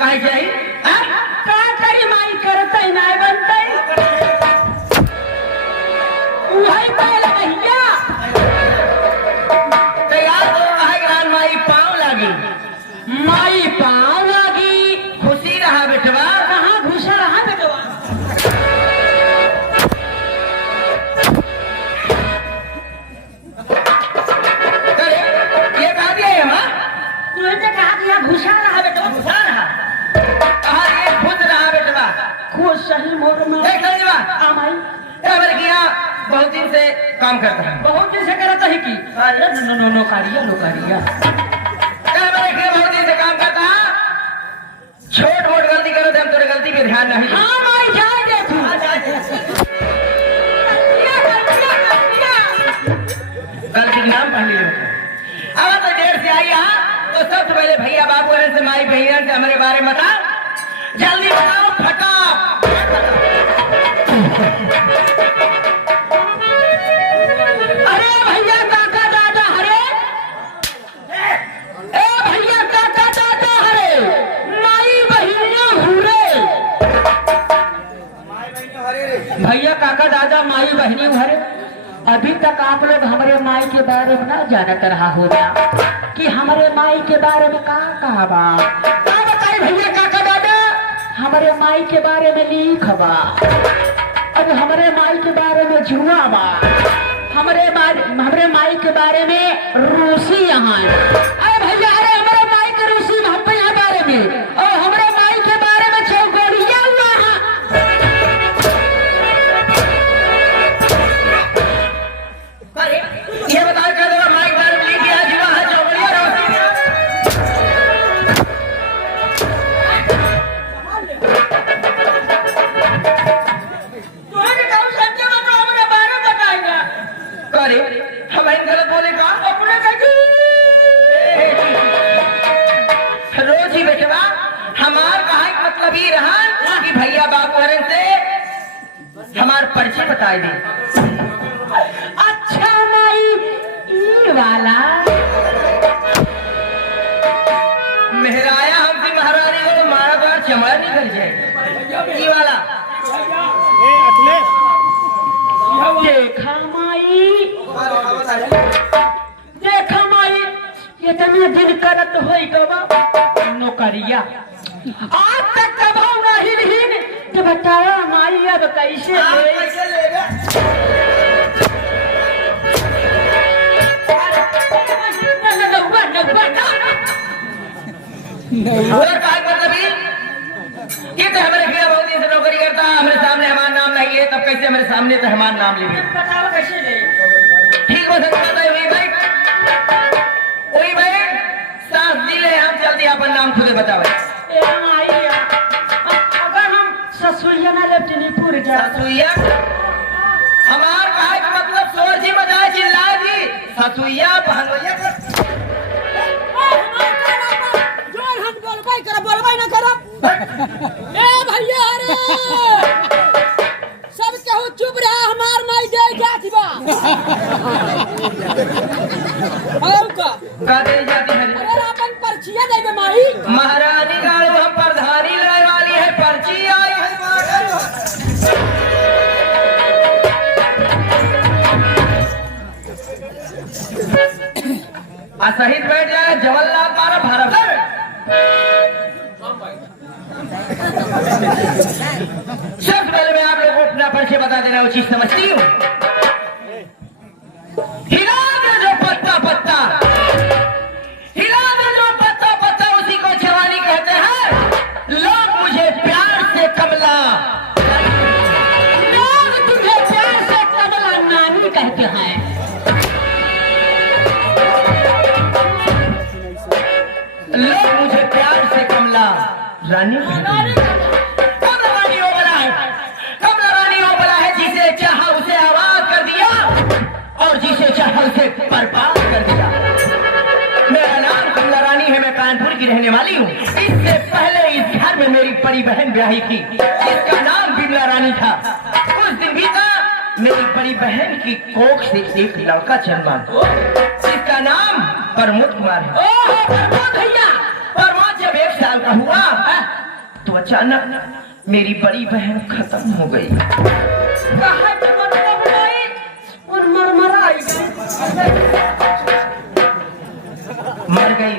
कहे जाई का करी माई करते नहीं बनते वही पहले भैया तो यार तो कहे ग्रान माई पाँव लगी माई पाँव लगी खुशी रहा बेटवा कहाँ घुसा रहा बेटवा ये कहा दिया हम तुझे कहा दिया घुसा रहा बेटवा घुसा रहा कहा ये खुद रहा बेटवा खुद सही मोर में देख लीजिए माई किया बहुत दिन से काम करता है बहुत दिन से करता है की नो कारिया लो कारिया बहुत दिन से काम करता है छोट मोट गलती करो तो हम थोड़ी गलती पे ध्यान नहीं हाँ माई जाए दे तू गलती के नाम पढ़ लियो अब तो देर से आई यहाँ तो सबसे पहले भैया बाबू से माई भैया से हमारे बारे में बता जल्दी बताओ फटा अरे भैया काका दादा हरे ए भैया काका दादा हरे माई बहिनिया हुरे भैया काका दादा माई बहनी हरे अभी तक आप लोग हमारे माई के बारे में ना जानत रहा होगा कि हमारे माई के बारे में कहा बा क्या बताए भैया काका दादा हमारे माई के बारे में लिख बा अब हमारे माई के बारे में जुआ बा हमारे माई के बारे में रूसी यहाँ अरे भैया अरे हमारे माई के रूसी भप्पा यहाँ बारे में और हमारे माई के बारे में चौगोड़िया हुआ ये बताओ क्या दो माइक बार में लिखी आज हुआ है चौबड़िया करे हम गलत बोले का अपने रोज ही बेटवा हमार कहा मतलब ही रहा कि भैया बाबू हरन से हमार परिचय बताए दे अच्छा माई ई वाला मेहराया हमसे महारानी को तो मारा बार चमड़ा निकल जाए ये वाला देखा माई इतना दिन करत होई गवा नौकरिया आज तक कभाऊ नहीं हिन तो बताया माई अब कैसे और काय मतलब ये तो हमारे भैया बहुत दिन से नौकरी करता है हमारे सामने हमारा नाम नहीं है तब कैसे हमारे सामने तो हमारा नाम ले बताओ कैसे ले ठीक हो सकता है वही भाई सांस दिले हम जल्दी अपन नाम खुदे बतावे अगर हम ससुरिया ना लेफ्टिनीपुर जा ससुइया हमार कहा का मतलब सोर जी बजाए चिल्ला जी ससुइया बहनोइया बोलबाई ना करब ए भैया अरे सब केहू चुप रहा हमार नहीं दे जाती बा और का दे जाती है अरे अपन पर्चिया देबे माई महारानी गाड़ी हम प्रधानी लड़ाई वाली है पर्ची आई है सहित बैठ जाए जवाहरलाल पारा भारत सबसे पहले मैं आप लोगों को अपना परिचय बता देना उचित समझती हूँ हिला दे जो पत्ता पत्ता हिला दे जो पत्ता पत्ता उसी को जवानी कहते हैं लोग मुझे प्यार से कमला लोग तुझे प्यार से कमला नानी कहते हैं लोग मुझे प्यार से कमला रानी कमला रानी हो बना है कमला रानी हो बना है जिसे चाहा उसे आवाज कर दिया और जिसे चाहा उसे बर्बाद कर दिया मेरा नाम कमला रानी है मैं कानपुर की रहने वाली हूँ इससे पहले इस घर में मेरी बड़ी बहन ब्याही थी जिसका नाम बिमला रानी था उस दिन भी था मेरी बड़ी बहन की कोख से एक लड़का जन्मा जिसका नाम प्रमोद कुमार है भैया प्रमोद जब 1 साल का हुआ तो अचानक मेरी बड़ी बहन खत्म हो गई। कहा कि मतलब नहीं और मरमराई मर गई।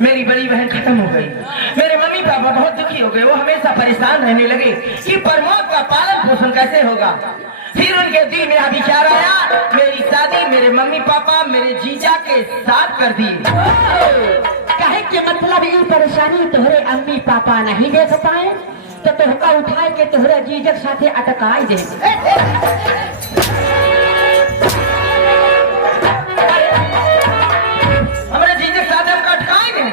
मेरी बड़ी बहन खत्म हो गई। मेरे मम्मी पापा बहुत दुखी हो गए। वो हमेशा परेशान रहने लगे कि परमोद का पालन पोषण कैसे होगा। फिर उनके दिल में विचार आया, मेरी शादी मेरे मम्मी पापा मेरे जीजा के साथ कर दी। कहे कि मतलब ये परेशानी तोहरे अम्मी पापा नहीं देख पाए तो तोहका उठाए के तोहरे जीजक साथे अटकाई दे। हमारे जीजक साथ हम अटकाई दे।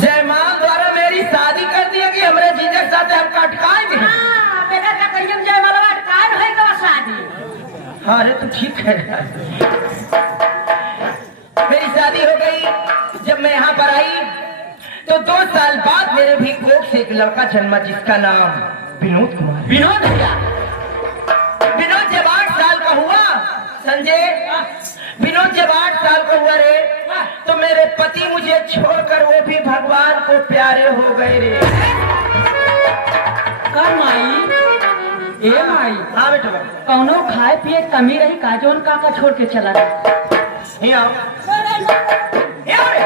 जयमाल द्वारा मेरी शादी कर दी कि हमारे जीजक साथ हम अटकाई दे। हाँ अरे तो ठीक है। मेरी शादी हो गई। जब मैं यहाँ पर आई तो 2 साल बाद मेरे भी कोख से एक लड़का जन्मा जिसका नाम विनोद कुमार। विनोद भैया विनोद जब 8 साल का हुआ संजय, विनोद जब 8 साल का हुआ रे तो मेरे पति मुझे छोड़कर वो भी भगवान को प्यारे हो गए रे। कर माई ए माई। हाँ बेटा कौनो खाए पिए कमी रही का जोन काका छोड़ के चला गया। ये आओ। ये आओ रे।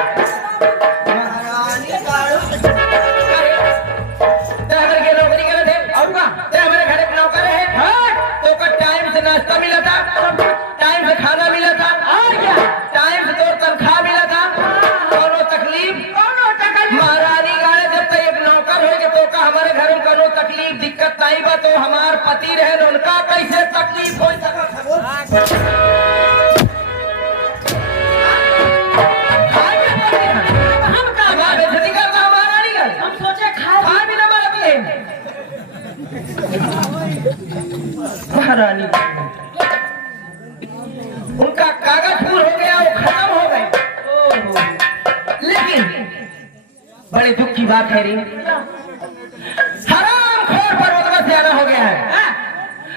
के नौकरी करे थे और का हमारे घर एक नौकर है तो का टाइम से नाश्ता मिला था, टाइम से खाना मिला था और क्या टाइम से तो तनख्वाह मिला था। कोनो तकलीफ महारानी गाड़े जब तक एक नौकर हो तो का हमारे घर में कोनो तकलीफ दिक्कत नहीं बा तो हमार पति रहे उनका कैसे तकलीफ हो सका। महारानी उनका कागज पूर हो गया, वो खत्म हो गए। लेकिन बड़े दुख की बात है रे, हराम खोर पर्वत से आना हो गया है।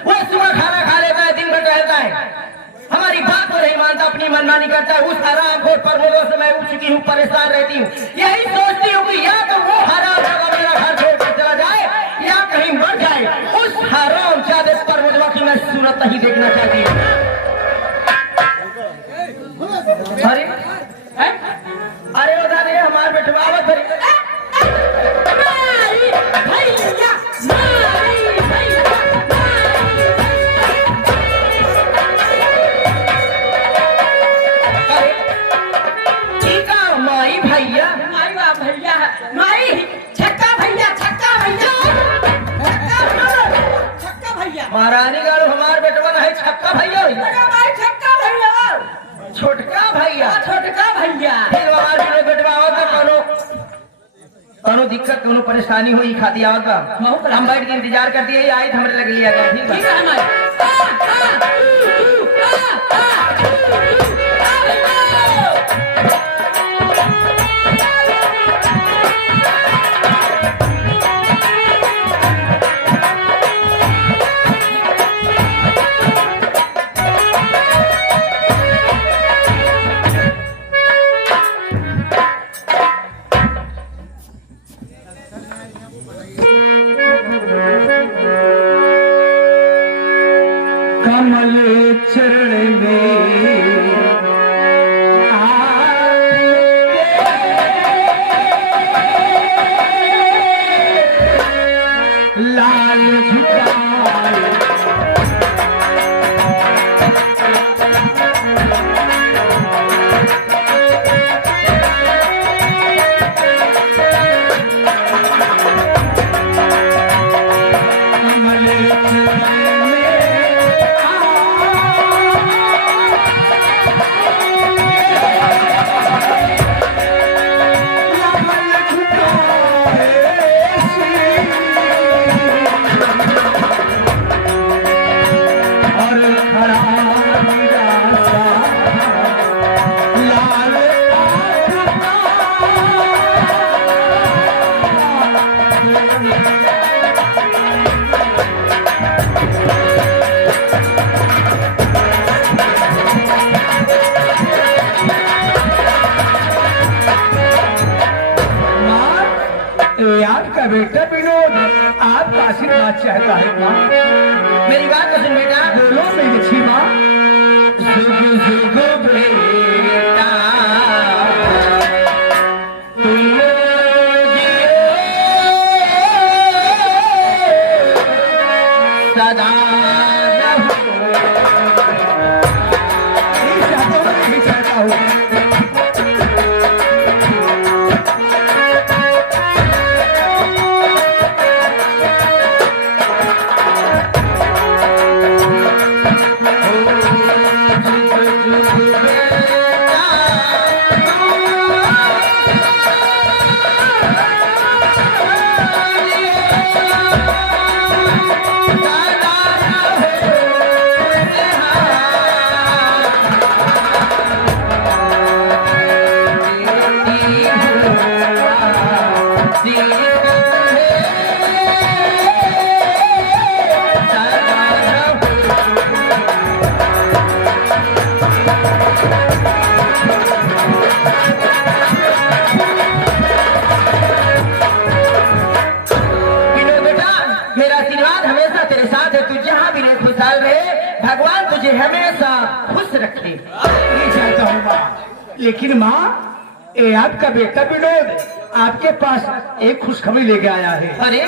वो सुबह खाना खा लेता है, दिन भर टहलता है, हमारी बात को नहीं मानता, अपनी मनमानी करता है। उस हराम खोर पर्वतों से मैं उठ चुकी हूँ, परेशान रहती हूँ। यही सोचती हूँ कि या तो वो हराम जगह मेरा घर छोड़ कर चला जाए या कहीं मर जाए। उस हराम जादे पर्वतवा की मैं सूरत नहीं देखना चाहती। अरे अरे बता रहे हमारे बेटवावत माई भैया महारानी गाड़ू हमारे बेटवा है छक्का भैया छोटका भैया फिर हमारे बेटवा कोनो दिक्कत कोनो परेशानी हुई खाती आवत हम बैठ के इंतजार कर दिए आए हमारे लग लिया गया। ठीक है आपका बेटा विनोद आपका आशीर्वाद चाहता है माँ। मेरी बात तो सुन बेटा। बोलो मेरी अच्छी माँ। जुग जुग बेटा तुम जियो सदा रहो। यही चाहता हूँ। भगवान तुझे हमेशा खुश रखे। यही चाहता हूँ माँ। लेकिन माँ ये आपका बेटा विनोद आपके पास एक खुशखबरी लेके आया है। अरे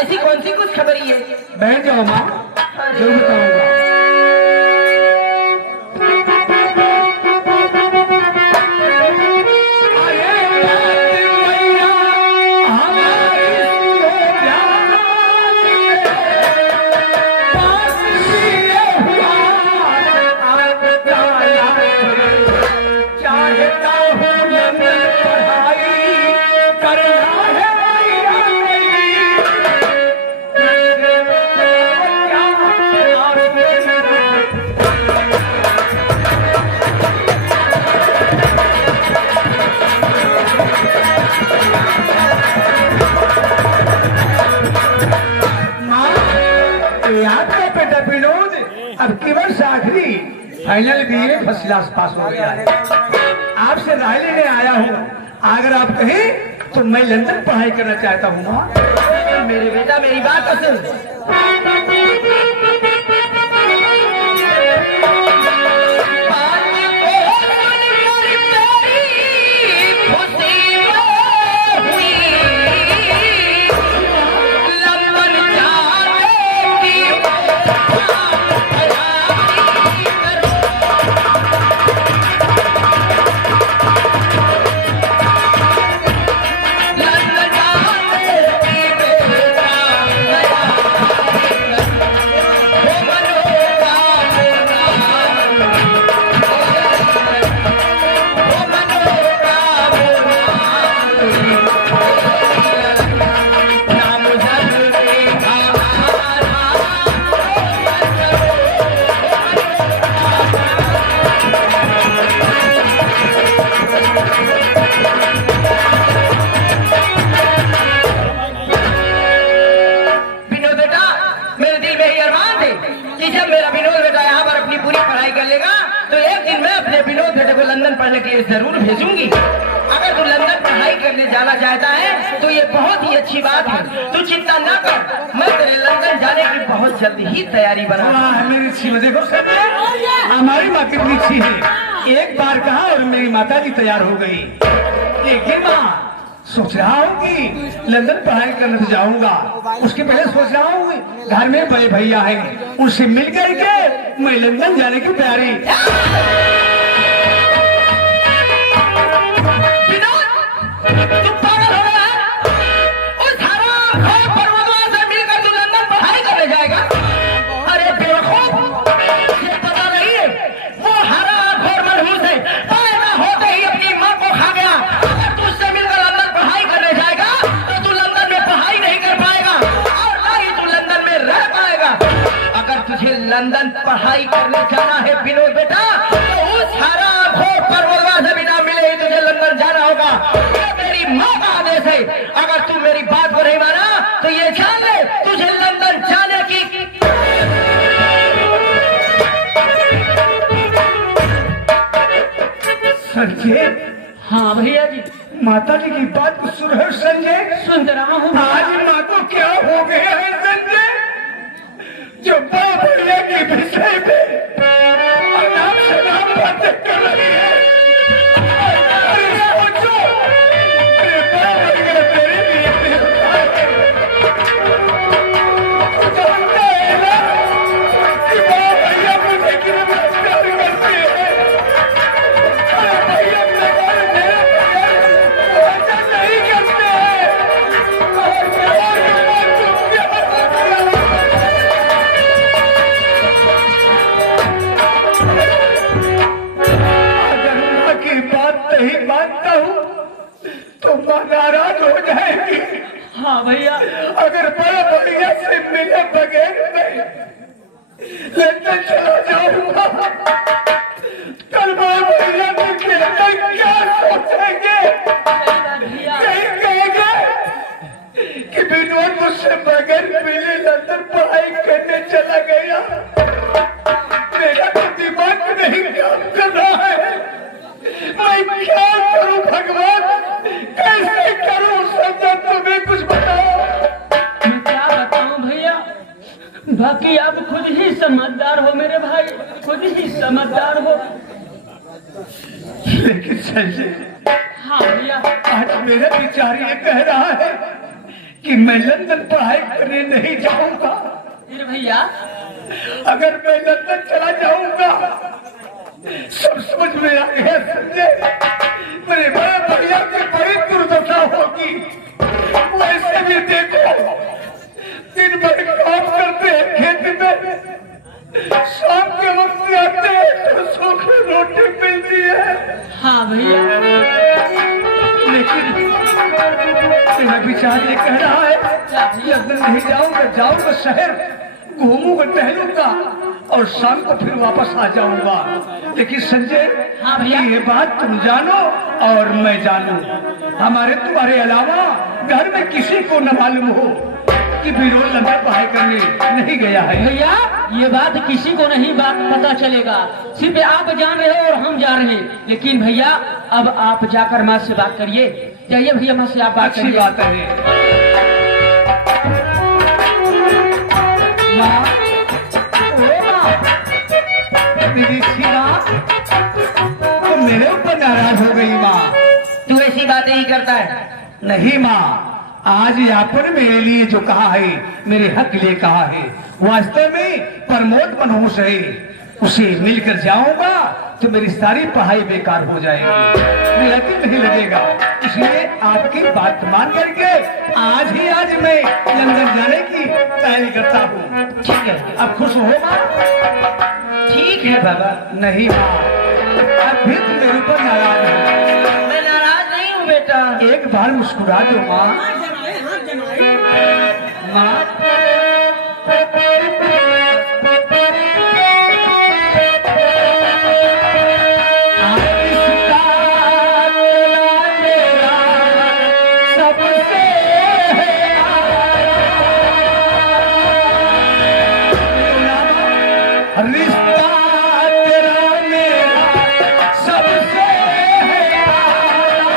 ऐसी कौन सी कुछ खबरी है? बैठ जाओ माँ, जरूर बताऊंगा। अब केवल आखिरी final BA first class pass हो गया है। आपसे राय लेने आया हूँ, अगर आप कहें तो मैं लंदन पढ़ाई करना चाहता हूँ माँ। मेरे बेटा मेरी बात तो सुन। लंदन पढ़ने के लिए जरूर भेजूंगी। अगर तू लंदन पढ़ाई करने जाना चाहता है तो ये बहुत ही अच्छी बात है। तू चिंता ना कर, मैं तेरे लंदन जाने की बहुत जल्दी ही तैयारी बना। मेरी अच्छी देखो सब हमारी माँ कितनी अच्छी है। एक बार कहा और मेरी माता जी तैयार हो गई। लेकिन माँ सोच रहा हूँ कि लंदन पढ़ाई करने तो जाऊंगा, उसके पहले सोच रहा हूँ घर में बड़े भैया हैं, उनसे मिल करके मैं लंदन जाने की तैयारी। तू पागल हो गया? उस हराम खोर पर्वतों से मिलकर तू लंदन पढ़ाई करने जाएगा? अरे बेवकूफ, ये पता नहीं है वो हराम खोर मनहूस है, पैदा होते ही अपनी माँ को खा गया। अगर तू उससे मिलकर लंदन पढ़ाई करने जाएगा तो तू लंदन में पढ़ाई नहीं कर पाएगा और ना ही तू लंदन में रह पाएगा। अगर तुझे लंदन पढ़ाई करने जाना है विनोद बेटा, तो उस हराम खोर पर्वतों से बिना मिले ही तुझे लंदन जाना होगा। माँ का आदेश है। अगर तू मेरी बात को नहीं माना तो ये जान ले तुझे लंदन जाने की। सच्चे? हाँ भैया जी। माता जी की बात सुन रहे हो संजय? सुन रहा हूँ। आज माँ को क्या हो गया है संजय, जो भैया के विषय में अनाप शनाप बातें कर रही है? अरे सोचो, अरे भैया तेरे लिए जानता है ना कि भैया मुझे कितना प्यार करते हैं। अरे भैया मेरे ऐसा नहीं करते हैं। अगर माँ की बात नहीं मानता हूँ तो माँ नाराज हो जाएगी। हाँ भैया। अगर बड़ा भैया से मिले बगैर मैं लंदन चला जाऊंगा, कल बड़ा भैया मुझे क्या सोचेंगे? कहीं कहेंगे कि विनोद मुझसे बगैर मिले लंदन पढ़ाई करने चला गया। मेरा तो दिमाग नहीं काम कर रहा है। मैं क्या करूं भगवान, कैसे करूं? संजय तुम्हें कुछ बताओ। मैं क्या बताऊं भैया, बाकी आप खुद ही समझदार हो मेरे भाई, खुद ही समझदार हो। लेकिन संजय, हाँ भैया। आज मेरा विचार ये कह रहा है कि मैं लंदन पढ़ाई करने नहीं जाऊंगा। फिर भैया अगर मैं लंदन चला जाऊंगा सब समझ में आ गया संजय, मेरे बड़े भैया की बड़ी दुर्दशा होगी। वैसे भी देखो, दिन भर काम करते हैं खेत में, शाम के वक्त आते हैं तो सूखी रोटी मिलती है। हाँ भैया। लेकिन मेरा विचार ये कह रहा है लंदन नहीं जाऊंगा शहर घूमूंगा, टहलूंगा और शाम को फिर वापस आ जाऊंगा। लेकिन संजय, हाँ भैया। ये बात तुम जानो और मैं जानूं, हमारे तुम्हारे अलावा घर में किसी को न मालूम हो कि विनोद लंदन पढ़ाई करने नहीं गया है। भैया ये बात किसी को नहीं बात पता चलेगा, सिर्फ आप जान रहे हो और हम जा रहे हैं। लेकिन भैया अब आप जाकर माँ से बात करिए, जाइए भैया माँ से आप बात अच्छी करिए। बात है। माँ, ओ माँ, मेरी अच्छी माँ, तो मेरे ऊपर नाराज हो गई माँ। तू ऐसी बातें ही करता है? नहीं माँ, आज यहाँ पर मेरे लिए जो कहा है, मेरे हक के लिए कहा है, वास्तव में प्रमोद मनहूस है। उसे मिलकर जाऊंगा तो मेरी सारी पढ़ाई बेकार हो जाएगी, मेरा दिल नहीं लगेगा। इसलिए आपकी बात मान करके आज ही आज मैं लंदन जाने की तैयारी करता हूँ। ठीक है, अब खुश हो माँ? ठीक है बाबा। नहीं माँ, अब भी तुम मेरे ऊपर नाराज हो। मैं नाराज नहीं हूँ बेटा। एक बार मुस्कुरा दो माँ। माँ, रिश्ता तेरा मेरा सबसे है आला।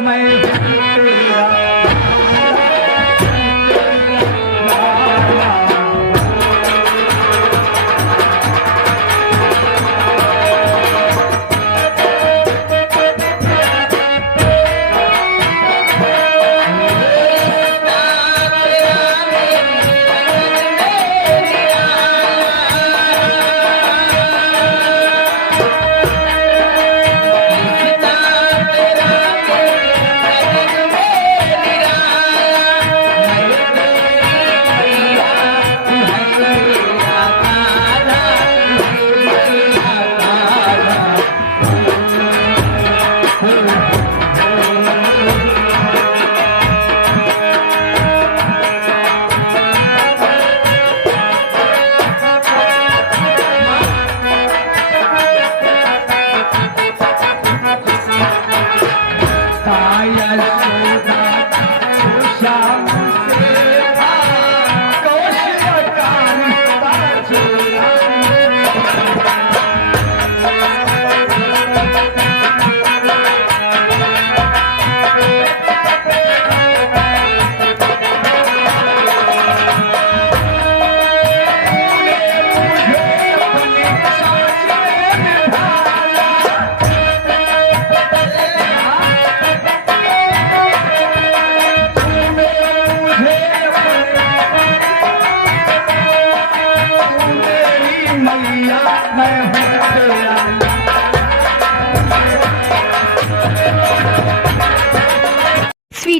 मैं तेरा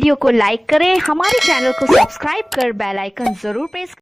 वीडियो को लाइक करें, हमारे चैनल को सब्सक्राइब कर बेल आइकन जरूर प्रेस